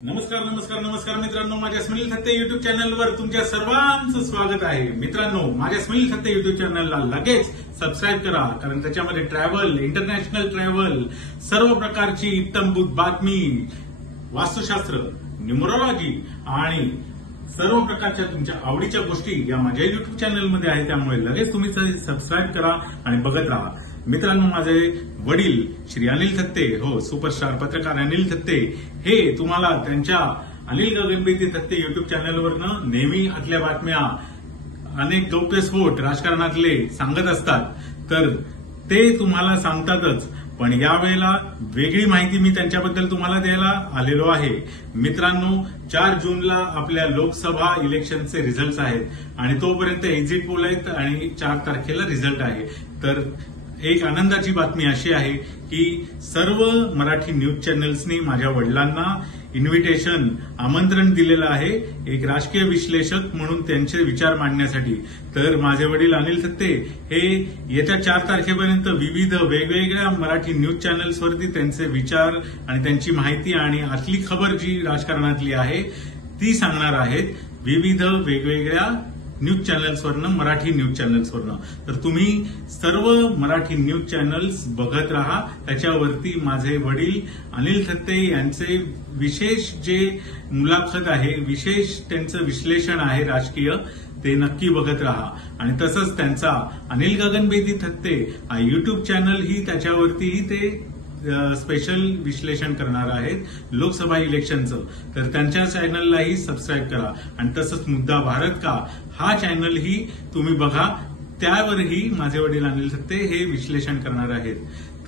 नमस्कार नमस्कार नमस्कार मित्रांनो, माझ्या स्मिल थत्ते युट्यूब चॅनलवर तुमच्या सर्वांचं स्वागत आहे। मित्रांनो, माझ्या स्मिल थत्ते युट्यूब चॅनलला लगेच सबस्क्राईब करा, कारण त्याच्यामध्ये ट्रॅव्हल, इंटरनॅशनल ट्रॅव्हल, सर्व प्रकारची इत्तमभूत बातमी, वास्तुशास्त्र, न्यूमरोलॉजी आणि सर्व प्रकारच्या तुमच्या आवडीच्या गोष्टी या माझ्या युट्यूब चॅनलमध्ये आहे। त्यामुळे लगेच तुम्ही सबस्क्राईब करा आणि बघत राहा। मित्रांनो, माझे वडील श्री अनिल थत्ते, हो सुपरस्टार पत्रकार अनिल थत्ते, हे तुम्हाला त्यांच्या अनिल गगनबेदी थत्ते युट्यूब चॅनलवरनं नेहमी आतल्या बातम्या, अनेक गौप्यस्फोट राजकारणातले सांगत असतात, तर ते तुम्हाला सांगतातच। पण यावेळेला वेगळी माहिती मी त्यांच्याबद्दल तुम्हाला द्यायला आलेलो आहे। मित्रांनो, 4 जूनला आपल्या लोकसभा इलेक्शनचे रिझल्ट आहेत आणि तोपर्यंत एक्झिट पोल आहेत आणि 4 तारखेला रिझल्ट आहे। तर एक आनंदाची बातमी अशी आहे की सर्व मराठी न्यूज चॅनल्सनी माझ्या वडिलांना इन्व्हिटेशन, आमंत्रण दिलेलं आहे एक राजकीय विश्लेषक म्हणून त्यांचे विचार मांडण्यासाठी। तर माझे वडील अनिल थत्ते हे येत्या 4 तारखेपर्यंत विविध वेगवेगळ्या मराठी न्यूज चॅनल्सवरती त्यांचे विचार आणि त्यांची माहिती आणि आतली खबर जी राजकारणातली आहे ती सांगणार आहेत विविध वेगवेगळ्या न्यूज चॅनल्सवरनं, मराठी न्यूज चॅनल्सवरनं। तर तुम्ही सर्व मराठी न्यूज चॅनल्स बघत राहा। त्याच्यावरती माझे वडील अनिल थत्ते यांचे विशेष जे मुलाखत आहे, विशेष त्यांचं विश्लेषण आहे राजकीय, ते नक्की बघत राहा। आणि तसंच त्यांचा अनिल गगनबेदी थत्ते हा युट्यूब चॅनल ही त्याच्यावरतीही ते स्पेशल विश्लेषण करणार आहेत लोकसभा इलेक्शनचं। तर त्यांच्या चॅनललाही सबस्क्राईब करा आणि तसंच मुद्दा भारत का हा चॅनलही तुम्ही बघा, त्यावरही माझे वडील अनिल थत्ते हे विश्लेषण करणार आहेत।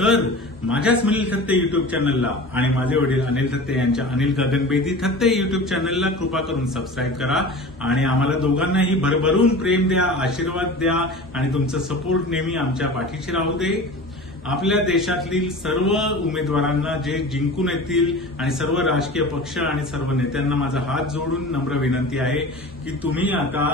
तर माझ्या स्मिल थत्ते युट्यूब चॅनलला आणि माझे वडील अनिल थत्ते यांच्या अनिल गगनबेदी थत्ते युट्यूब चॅनलला कृपा करून सबस्क्राईब करा आणि आम्हाला दोघांनाही भरभरून प्रेम द्या, आशीर्वाद द्या आणि तुमचं सपोर्ट नेहमी आमच्या पाठीशी राहू दे। आपल्या देशातील सर्व उमेदवारांना जे जिंकून येतील आणि सर्व राजकीय पक्ष आणि सर्व नेत्यांना माझा हात जोडून नम्र विनंती आहे की तुम्ही आता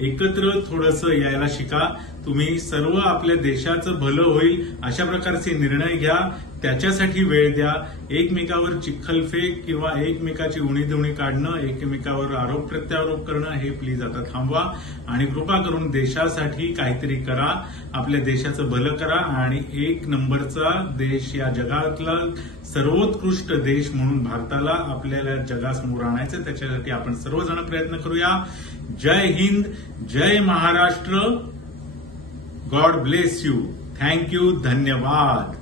एकत्र थोडंसं यायला शिका। तुम्ही सर्व आपल्या देशाचं भलं होईल अशा प्रकारचे निर्णय घ्या, त्याच्यासाठी वेळ द्या। एकमेकावर चिखलफेक किंवा एकमेकाची उणीधुणी काढणं, एकमेकावर आरोप प्रत्यारोप करणं हे प्लीज आता थांबवा आणि कृपा करून देशासाठी काहीतरी करा, आपल्या देशाचं भलं करा आणि 1 नंबरचा देश, या जगातला सर्वोत्कृष्ट देश म्हणून भारताला आपल्याला जगासमोर आणायचं। त्याच्यासाठी आपण सर्वजण प्रयत्न करूया। जय हिंद, जय Maharashtra, God bless you, thank you, धन्यवाद।